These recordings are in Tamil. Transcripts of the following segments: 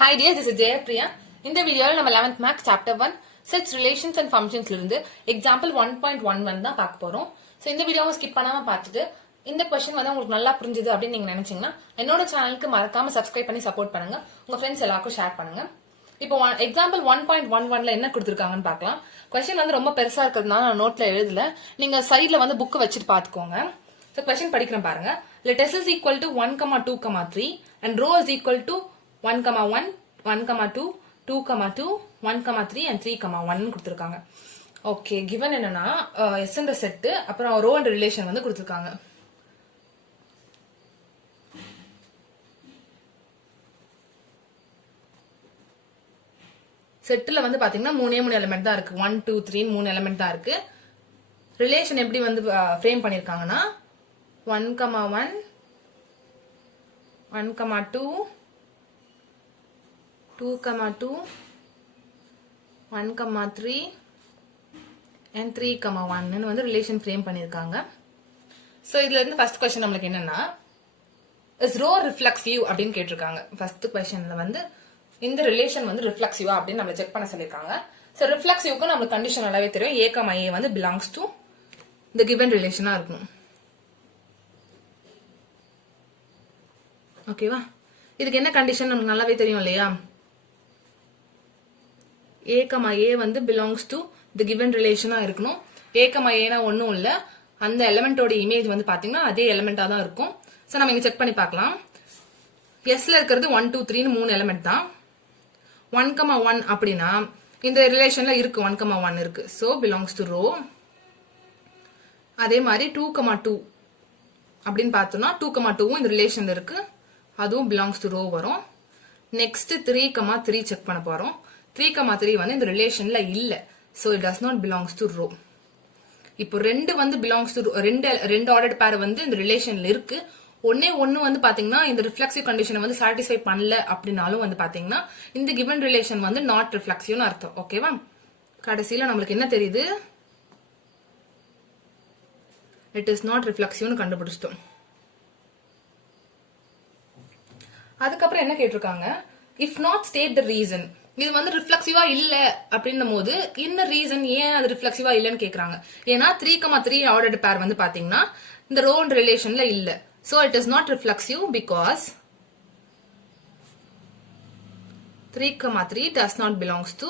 Hi dear, this is Jayapriya. இந்த வீடியோல நம்ம 11th Maths Chapter 1 Sets Relations and Functions இருந்து Example 1.11 தான் பார்க்க போறோம். சோ இந்த வீடியோவை ஸ்கிப் பண்ணாம பார்த்துட்டு இந்த क्वेश्चन வந்து உங்களுக்கு நல்லா புரிஞ்சுது அப்படி நீங்க நினைச்சீங்கன்னா என்னோட சேனலுக்கு மறக்காம Subscribe பண்ணி சப்போர்ட் பண்ணுங்க. உங்க फ्रेंड्स எல்லாருக்கும் ஷேர் பண்ணுங்க. இப்போ எக்ஸாம்பிள் 1.11ல என்ன கொடுத்திருக்காங்கன்னு பார்க்கலாம். क्वेश्चन வந்து ரொம்ப பெருசா இருக்கிறதுனால நான் நோட்ல எழுதல. நீங்க சைடுல வந்து புக் வச்சிட்டு பாத்துக்கோங்க. சோ क्वेश्चन படிக்கிறேன் பாருங்க. Let s is equal to 1, 2, 3 and rho is equal to 1, 1, 1, 2, 2, 2, 1, 3 and 3, 1 கொடுத்திருக்காங்க. ஓகே, given என்னன்னா s என்ற செட் அப்புறம் ரோ என்ற ரிலேஷன் வந்து கொடுத்திருக்காங்க. செட்ல வந்து பாத்தீங்கன்னா மூணு எலிமெண்ட் தான் இருக்கு. 1, 2, 3 மூணு எலிமெண்ட் தான் இருக்கு. ரிலேஷன் எப்படி வந்து ஃப்ரேம் பண்ணிருக்காங்கன்னா 1, 1, 1, 2, 2, 2, 1, 3 and 3, 1 வந்து ரிலேஷன் ஃப்ரேம் பண்ணிருக்காங்க. சோ இதுல இருந்து ஃபர்ஸ்ட் क्वेश्चन நமக்கு என்னன்னா is rho reflexive அப்படின்னு கேட்டிருக்காங்க. ஃபர்ஸ்ட் क्वेश्चनல வந்து இந்த ரிலேஷன் வந்து ரிஃப்ளெக்சிவா அப்படின்னு நம்ம செக் பண்ண சொல்லிருக்காங்க. சோ ரிஃப்ளெக்சிவ்க்கு நமக்கு கண்டிஷன் நல்லாவே தெரியும். a, a வந்து belongs to the given ரிலேஷனா இருக்கணும். ஓகேவா? இதுக்கு என்ன கண்டிஷன் நமக்கு நல்லாவே தெரியும் இல்லையா? a, a வந்து belongs to the given ரிலேஷனா இருக்கணும். a, a ஒன்னும் இல்ல, அந்த எலிமெண்டோட இமேஜ் வந்து பாத்தீங்கன்னா அதே எலிமெண்டா தான் இருக்கும். சோ நம்ம இங்க செக் பண்ணி பார்க்கலாம். s ல இருக்கிறது 1, 2, 3 மூணு எலிமெண்ட் தான். 1, 1 அப்படின்னா இந்த ரிலேஷன்ல இருக்கு 1, 1 இருக்கு. So belongs to row. அதே மாதிரி 2, 2 அப்படின்னு பார்த்தோம்னா 2, 2 இந்த ரிலேஷன்ல இருக்கு, அதுவும் belongs to row வரும். நெக்ஸ்ட் 3, 3 செக் பண்ண போறோம். 3, 3 வந்து இந்த ரிலேஷன்ல இல்ல, so it does not belongs to row. இப்போ ரெண்டு வந்து belongs to ரெண்டு ஆர்டர்ட் பேர் வந்து இந்த ரிலேஷன்ல இருக்கு. ஒன்னு வந்து பாத்தீங்கன்னா இந்த ரிஃப்ளெக்சிவ் கண்டிஷனை வந்து சாட்டிஸ்ஃபை பண்ணல அப்படின்னாலும் வந்து பாத்தீங்கன்னா இந்த given ரிலேஷன் வந்து நாட் ரிஃப்ளெக்சிவ்னு அர்த்தம். ஓகேவா? கடைசியில நம்மளுக்கு என்ன தெரியுது? இட் இஸ் நாட் ரிஃப்ளெக்சிவ்னு கண்டுபிடிச்சிட்டோம். அதுக்கப்புறம் என்ன கேட்டிருக்காங்க? If not state the reason. இது வந்து ரிஃப்ளெக்சிவா இல்ல அப்படின்னும் போது இந்த ரீசன் ஏன் அது ரிஃப்ளெக்சிவா இல்லன்னு கேக்குறாங்க. ஏன்னா 3, 3 ஆர்டர்ட் பேர் வந்து பாத்தீங்கன்னா இந்த ரோ ரிலேஷன்ல இல்ல. So it is not reflexive because 3, 3 does not belongs to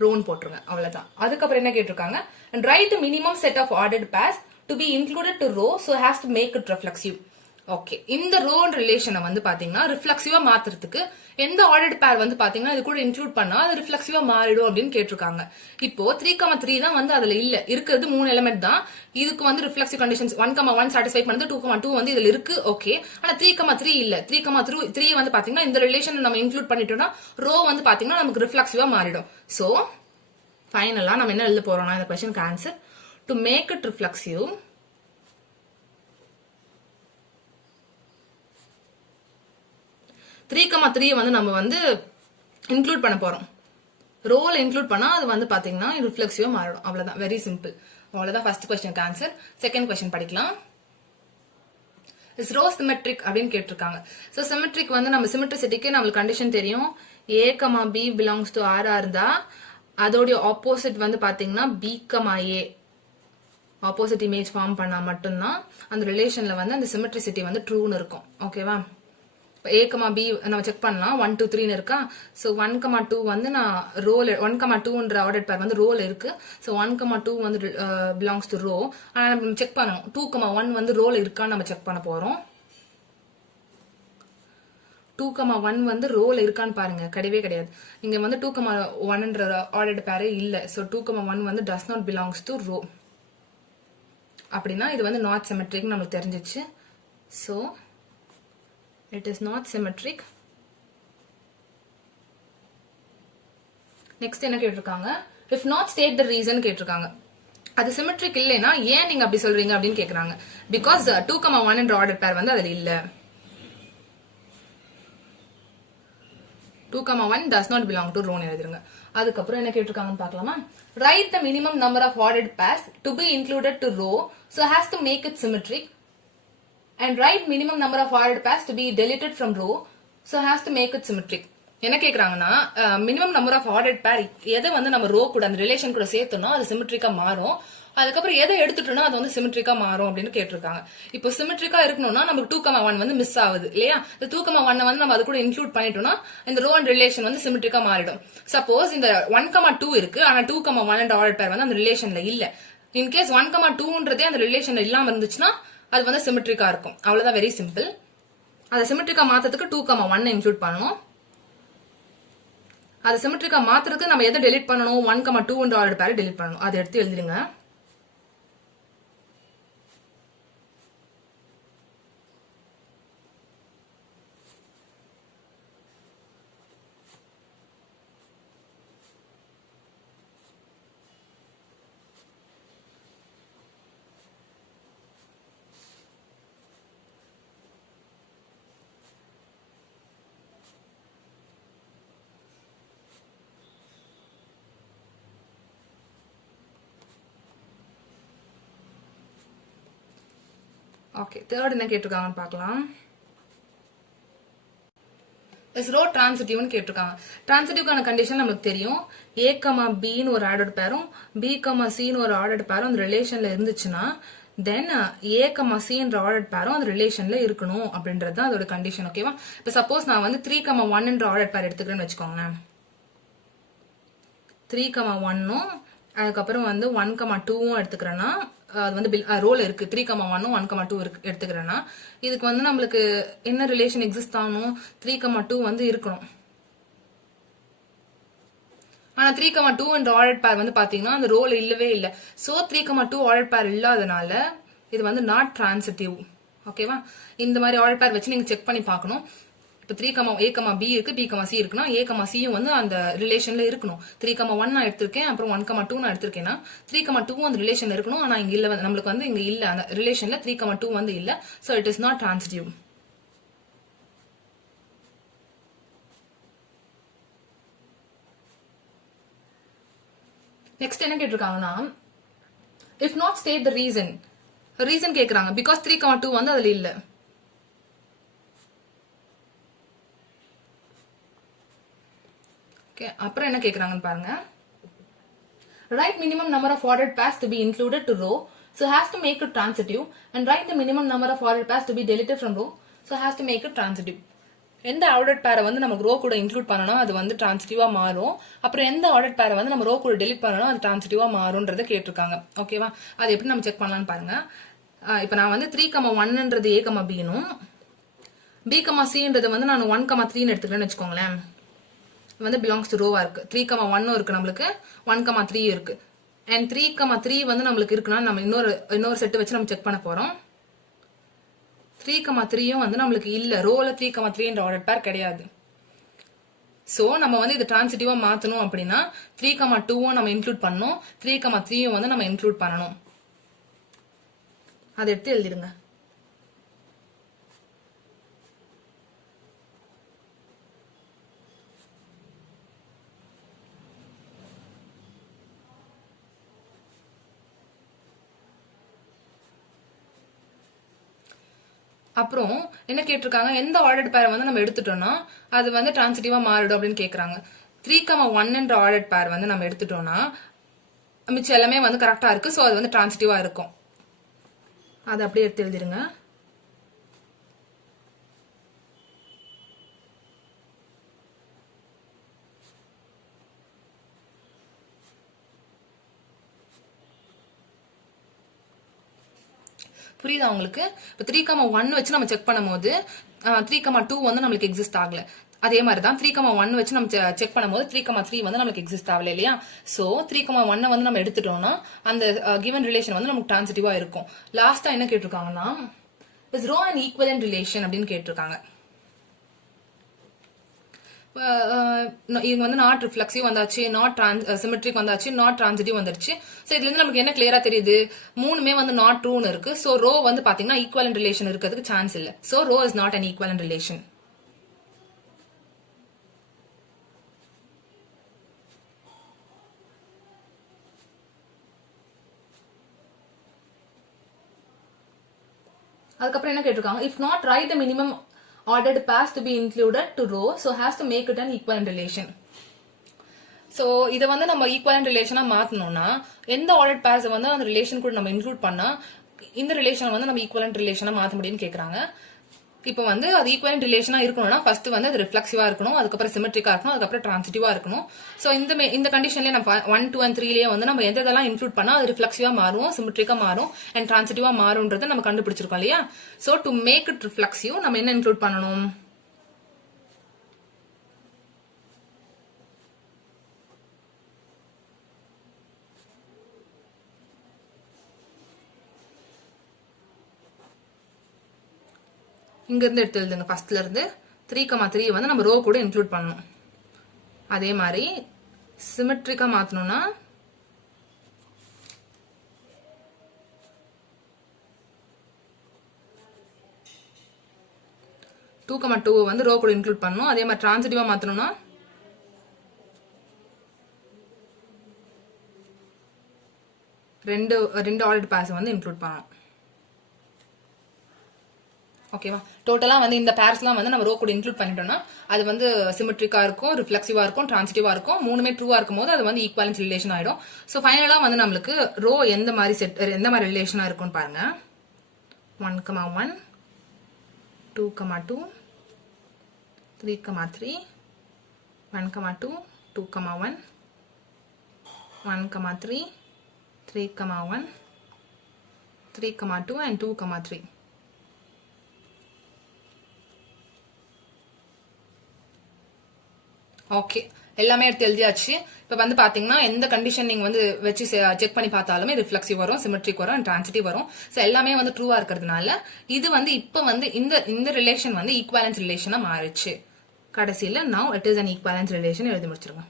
row போட்டுருங்க. அவ்வளவுதான். அதுக்கப்புறம் என்ன கேட்டிருக்காங்க? And write the minimum set of ordered pairs to be included to row so has to make it reflexive. Okay, இந்த ரோ ரிலேஷனை வந்து பாத்தீங்கன்னா ரிஃப்ளெக்சிவா மாத்துறதுக்கு எந்த ஆர்டர்ட் பேர் வந்து பாத்தீங்கன்னா இது கூட இன்க்ளூட் பண்ணா அது ரிஃப்ளெக்சிவா மாறிடும் அப்படின்னு கேட்டிருக்காங்க. இப்போ 3, 3 தான் வந்து அதுல இல்ல, இருக்கிறது மூணு எலிமெண்ட் தான். இதுக்கு வந்து ரிஃப்ளெக்சிவ் கண்டிஷன்ஸ் 1, 1 சாட்டிஸ்ஃபை பண்ணது, 2, 2 வந்து இதுல இருக்கு. ஓகே, ஆனா 3, 3 இல்ல. 3, 3 வந்து பாத்தீங்கன்னா இந்த ரிலேஷன் நம்ம இன்க்ளூட் பண்ணிட்டோம்னா ரோ வந்து பாத்தீங்கன்னா நமக்கு ரிஃப்ளெக்சிவா மாறிடும். சோ ஃபைனலா நம்ம என்ன எழுத போறோம்னா இந்த क्वेश्चनக்கு answer to make it reflexive 3, 3 வந்து நம்ம வந்து இன்க்ளூட் பண்ண போறோம். ரோல இன்க்ளூட் பண்ணா அது வந்து பாத்தீங்கன்னா ரிஃப்ளெக்சிவா மாறிடும். அவ்வளவுதான், வெரி சிம்பிள். அவ்வளவுதான் ஃபர்ஸ்ட் क्वेश्चनக்கு ஆன்சர். செகண்ட் क्वेश्चन படிக்கலாம். இஸ் ரோ சிமெட்ரிக் அப்படின்னு கேட்டிருக்காங்க. சோ சிமெட்ரிக் வந்து நம்ம சிமெட்ரிசிட்டிக்கு நம்மளுக்கு கண்டிஷன் தெரியும். a, b belongs to r இருந்தா அதோட ஆப்போசிட் வந்து பாத்தீங்கன்னா b, a opposite image form பண்ணா மட்டும்தான் அந்த ரிலேஷன்ல வந்து அந்த சிமெட்ரிசிட்டி வந்து ட்ரூன்னு இருக்கும். ஓகேவா? a, b நம்ம செக் பண்ணலாம். 1, 2, 3 இருக்கா. சோ 1, 2 வந்து நான் ரோல 1, 2ன்ற ஆர்டர் பேர் வந்து ரோல இருக்கு. சோ 1, 2 வந்து belongs to row. ஆனா நம்ம செக் பண்ணணும் 2, 1 வந்து ரோல இருக்கான்னு நம்ம செக் பண்ண போறோம். 2, 1 வந்து ரோல இருக்கான்னு பாருங்க, கிடையவே கிடையாது. இங்க வந்து 2, 1ன்ற ஆர்டர் பேரே இல்ல. சோ 2, 1 வந்து does not belongs to row. அப்படின்னா இது வந்து நாட் சிமெட்ரிக் நமக்கு தெரிஞ்சிச்சு. So it is not symmetric. next என்ன கேட்டிருக்காங்க? if not state the reason கேட்டிருக்காங்க. அது symmetric இல்லைனா ஏன் நீங்க அப்படி சொல்றீங்க அப்படின்னு கேக்குறாங்க. because 2, 1 என்ற ஆர்டர் பேர் வந்து அதுல இல்ல. 2, 1 does not belong to row எழுதிருங்க. அதுக்கப்புறம் என்ன கேட்டிருக்காங்கன்னு பார்க்கலாமா? write the minimum number of ordered pairs to be included to row so has to make it symmetric and write minimum number of ordered pairs to be deleted from row so has to make it symmetric. என்ன கேக்குறாங்கன்னா minimum number of ordered pair எதை வந்து நம்ம ரோ கூட அந்த ரிலேஷன் கூட சேர்த்தோம்னா அது சிமெட்ரிக்கா மாறும், அதுக்கப்புறம் எதை எடுத்துட்டோம்னா அது வந்து சிமெட்ரிக்கா மாறும் அப்படின்னு கேட்டிருக்காங்க. இப்போ சிமெட்ரிக்கா இருக்கணும்னா நமக்கு 2,1 வந்து மிஸ் ஆகுது இல்லையா? இந்த 2,1 வந்து நம்ம அது கூட இன்க்ளூட் பண்ணிட்டோம்னா இந்த ரோ அண்ட் ரிலேஷன் வந்து சிமெட்ரிக்கா மாறிடும். சப்போஸ் இந்த 1,2 இருக்கு, ஆனா 2,1 அண்ட் ஆர்டர் பேர் வந்து அந்த ரிலேஷன்ல இல்ல. இன்கேஸ் 1,2ன்றதே அந்த ரிலேஷன்ல இல்லாம இருந்துச்சுன்னா அது வந்து சிமெட்ரிக்கா இருக்கும். அவ்வளவுதான், வெரி சிம்பிள். அதை சிமெட்ரிக்கா மாத்ததுக்கு 2,1 இன்க்ளூட் பண்ணணும். அது சிமெட்ரிக்கா மாத்துறதுக்கு நம்ம எதை டெலிட் பண்ணணும்? 1,2 ஆர்டர் பேர் டெலிட் பண்ணணும். அதை எடுத்து எழுதிடுங்க. ஓகே, தேர்ட் என்ன கேட்டிருக்காங்கன்னு பார்க்கலாம். இஸ் ரோ டிரான்சிட்டிவ்னு கேட்டிருக்காங்க. டிரான்சிட்டிவ்க்கான கண்டிஷன் நமக்கு தெரியும். A, Bன்னு ஒரு ஆர்டர் பேரும் B, Cன்னு ஒரு ஆர்டர் பேரும் அந்த ரிலேஷன்ல இருந்துச்சுன்னா தென் A, Cன்ற ஆர்டர் பேரும் அந்த ரிலேஷன்ல இருக்கணும் அப்படின்றது தான் அதோட கண்டிஷன். ஓகேவா? இப்போ சப்போஸ் நான் வந்து 3,1ன்ற ஆர்டர் பேர் எடுத்துக்கிறேன்னு வச்சுக்கோங்க. 3,1ம் அதுக்கப்புறம் வந்து 1,2வும் எடுத்துக்கிறேன்னா அது வந்து ரோல் இருக்கு. 3,1ம் 1,2 எடுத்துக்கிறேன்னா இதுக்கு வந்து நம்மளுக்கு என்ன ரிலேஷன் எக்ஸிஸ்ட் ஆகணும்? 3,2 வந்து இருக்கணும். ஆனா 3,2 என்ற ஆர்டர் பேர் வந்து பாத்தீங்கன்னா அந்த ரோல் இல்லவே இல்லை. சோ 3,2 ஆர்டர் பேர் இல்லாதனால இது வந்து நாட் டிரான்சிட்டிவ். ஓகேவா? இந்த மாதிரி ஆர்டர் பேர் வச்சு நீங்க செக் பண்ணி பார்க்கணும். இப்போ 3, A, B இருக்கு, B, C இருக்குன்னா A, Cயும் வந்து அந்த ரிலேஷன்ல இருக்கணும். 3,1 நான் எடுத்திருக்கேன், அப்புறம் 1,2 நான் எடுத்திருக்கேன்னா 3,2 அந்த ரிலேஷன்ல இருக்கணும். ஆனா இங்க இல்ல, நம்மளுக்கு வந்து இங்க இல்ல, அந்த ரிலேஷன்ல 3,2 வந்து இல்ல. So it is not transitive. Next என்ன கேட்டிருக்காங்கன்னா, if not state the reason கேக்குறாங்க. பிகாஸ் 3,2 வந்து அதுல இல்ல. அப்புறம் என்ன கேக்குறாங்கன்னு பாருங்க. Write minimum number of ordered pairs to be included to row, so has to make it transitive, and write the minimum number of ordered pairs to be deleted from row, so has to make it transitive. எந்த ஆர்டர்ட் பேரை வந்து நம்ம ரோ கூட இன்க்ளூட் பண்ணணும் அது வந்து டிரான்சிட்டிவா மாறும். அப்புறம் எந்த ஆர்டர்ட் பேரை வந்து நம்ம ரோ கூட டெலிட் பண்ணணும் அது டிரான்சிட்டிவா மாறும்ன்றதை கேட்டிருக்காங்க. ஓகேவா? அது எப்படி நம்ம செக் பண்ணலாம்னு பாருங்க. இப்போ நான் வந்து 3,1ன்றது A, Bனும் B, Cன்றது வந்து நான் 1,3ன்னு எடுத்துக்கிறேன்னு வச்சுக்கோங்களேன். வந்து பிலாங்ஸ் டு ரோவா இருக்கு. 3,1 இருக்கு, நம்மளுக்கு 1,3 இருக்கு. அண்ட் 3,3 வந்து நம்மளுக்கு இருக்குன்னா நம்ம இன்னொரு செட் வச்சு நம்ம செக் பண்ண போறோம். 3,3யும் வந்து நம்மளுக்கு இல்ல, ரோல 3,3ன்ற ஆர்டர் பேர் கிடையாது. சோ நம்ம வந்து இது டிரான்சிட்டிவா மாத்தணும் அப்படின்னா 3,2வும் நம்ம இன்க்ளூட் பண்ணணும், 3,3யும் வந்து நம்ம இன்க்ளூட் பண்ணணும். அதை எடுத்து எழுதிடுங்க. அப்புறம் என்ன கேட்டிருக்காங்க, எந்த ஆர்டர்ட் பேரை வந்து நம்ம எடுத்துட்டோம்னா அது வந்து டிரான்சிட்டிவா மாறிடும் அப்படின்னு கேக்குறாங்க. 3,1ன்ற ஆர்டர்ட் பேர் வந்து நம்ம எடுத்துட்டோம்னா மிச்சம் எல்லாமே வந்து கரெக்டா இருக்கு. சோ அது வந்து டிரான்சிட்டிவா இருக்கும். அதை அப்படியே எடுத்து எழுதிருங்க. புரியுதா உங்களுக்கு? இப்போ 3,1 வச்சு நம்ம செக் பண்ணும்போது 3,2 வந்து நம்மளுக்கு எக்ஸிஸ்ட் ஆகல. அதே மாதிரி தான் 3,1 வச்சு நம்ம செக் பண்ணும்போது 3,3 வந்து நமக்கு எக்ஸிஸ்ட் ஆகல இல்லையா? சோ 3,1 வந்து நம்ம எடுத்துட்டோம்னா அந்த கிவன் ரிலேஷன் வந்து நமக்கு டிரான்சிட்டிவா இருக்கும். லாஸ்டா என்ன கேட்டிருக்காங்கன்னா, is rho and equivalent relation அப்படின்னு கேட்டிருக்காங்க. இது வந்து நாட் ரிஃப்ளெக்சிவ் வந்தாச்சு, நாட் சிமெட்ரிக் வந்தாச்சு, நாட் டிரான்சிட்டிவ் வந்துருச்சு. சோ இதுல இருந்து நமக்கு என்ன கிளியரா தெரியுது? மூணுமே வந்து நாட் ட்ரூன்னு இருக்கு. சோ ரோ வந்து பாத்தீங்கன்னா ஈக்குவலன்ட் ரிலேஷன் இருக்கிறதுக்கு சான்ஸ் இல்ல. So row is not an equivalent relation. அதுக்கப்புறம் என்ன கேட்டிருக்காங்க, if not write the minimum ordered pairs to be included to row, so has to make it an equivalent relation. So இதை வந்து நம்ம ஈக்குவலன்ட் ரிலேஷனா மாத்தணும்னா எந்த ஆர்டர்ட் பேர்ஸ் வந்து அந்த ரிலேஷன் கூட நம்ம இன்க்ளூட் பண்ணா இந்த ரிலேஷன் வந்து நம்ம ஈக்குவலன்ட் ரிலேஷனா மாத்த முடியும்னு கேக்குறாங்க. இப்போ வந்து அது ஈக்குவலன்ட் ரிலேஷனா இருக்கணும்னா ஃபர்ஸ்ட் வந்து அது ரிஃப்ளெக்சிவா இருக்கணும், அதுக்கப்புறம் சிமெட்ரிக்கா இருக்கணும், அதுக்கப்புறம் டிரான்சிட்டிவா இருக்கணும். ஸோ இந்த கண்டிஷன்லயே நம்ம 1, 2 and 3லயே வந்து நம்ம எந்த இதெல்லாம் இன்க்ளூட் பண்ணா அது ரிஃப்ளெக்சிவா மாறும், சிமெட்ரிக்கா மாறும் அண்ட் டிரான்சிட்டிவா மாறும்ன்றதை நம்ம கண்டுபிடிச்சிருக்கோம் இல்லையா. So to make it reflexive நம்ம என்ன இன்க்ளூட் பண்ணணும்? இங்க இருந்து எடுத்து எழுதுங்க. ஃபர்ஸ்ட்ல இருந்து 3,3 வந்து நம்ம ரோ கூட இன்க்ளூட் பண்ணணும். அதே மாதிரி சிமெட்ரிக்கா மாத்தணும்னா 2,2 வந்து ரோ கூட இன்க்ளூட் பண்ணணும். அதே மாதிரி டிரான்சிட்டிவா மாத்தணும்னா ரெண்டு ஆர்டர்ட் பேர்ஸ் வந்து இன்க்ளூட் பண்ணணும். ஓகேவா? டோட்டலா வந்து இந்த பேர்ஸ்லாம் வந்து நம்ம ரோ கூட இன்க்ளூட் பண்ணிட்டோம்னா அது வந்து சிமெட்ரிக்கா இருக்கும், ரிஃப்ளெக்சிவா இருக்கும், டிரான்சிட்டிவா இருக்கும். மூணுமே ட்ரூவா இருக்கும் போது அது வந்து ஈக்குவலன்ஸ் ரிலேஷன் ஆயிடும். ஸோ ஃபைனலா வந்து நம்மளுக்கு ரோ எந்த மாதிரி ரிலேஷனா இருக்கும்னு பாருங்க. 1,1 2,2 3,3 1,2 2,1 1,3 3,1 3,2 and 2,3. ஓகே, எல்லாமே எடுத்து எழுதியாச்சு. இப்ப வந்து பாத்தீங்கன்னா எந்த கண்டிஷன் நீங்க வந்து வச்சு செக் பண்ணி பார்த்தாலுமே ரிஃப்ளெக்சிவ் வரும், சிமெட்ரிக் வரும், டிரான்சிட்டிவ் வரும். ஸோ எல்லாமே வந்து ட்ரூவா இருக்கிறதுனால இது வந்து இப்ப வந்து இந்த ரிலேஷன் வந்து ஈக்குவலன்ஸ் ரிலேஷனா மாறிச்சு. கடைசியில now it is an equivalence relation எழுதி முடிச்சிருங்க.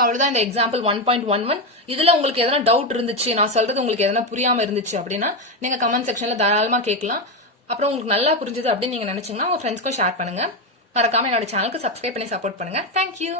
அவ்வளவுதான் இந்த எக்ஸாம்பிள் 1.11. இதுல உங்களுக்கு எதனா டவுட் இருந்துச்சு, நான் சொல்றது உங்களுக்கு எதனா புரியாம இருந்துச்சு அப்படின்னா நீங்க கமெண்ட் செக்ஷன்ல தாராளமா கேட்கலாம். அப்புறம் உங்களுக்கு நல்லா புரிஞ்சது அப்படின்னு நீங்க நினைச்சீங்கன்னா உங்க ஃப்ரெண்ட்ஸ்க்கும் ஷேர் பண்ணுங்க. மறக்காம என்னோட சேனலுக்கு சப்ஸ்கிரைப் பண்ணி சப்போர்ட் பண்ணுங்க. தேங்க்யூ.